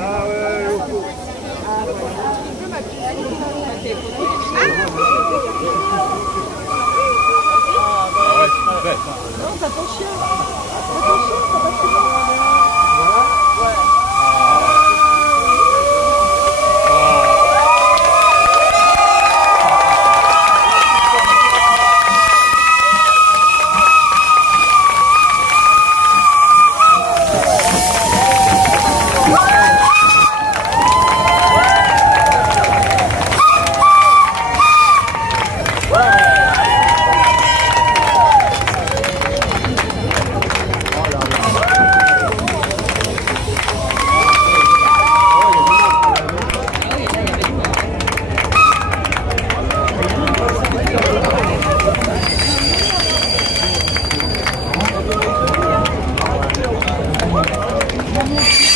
Ah ouais, loco. Non, t'as ton chien. T'as ton chien, ça va plus loin. Vamos.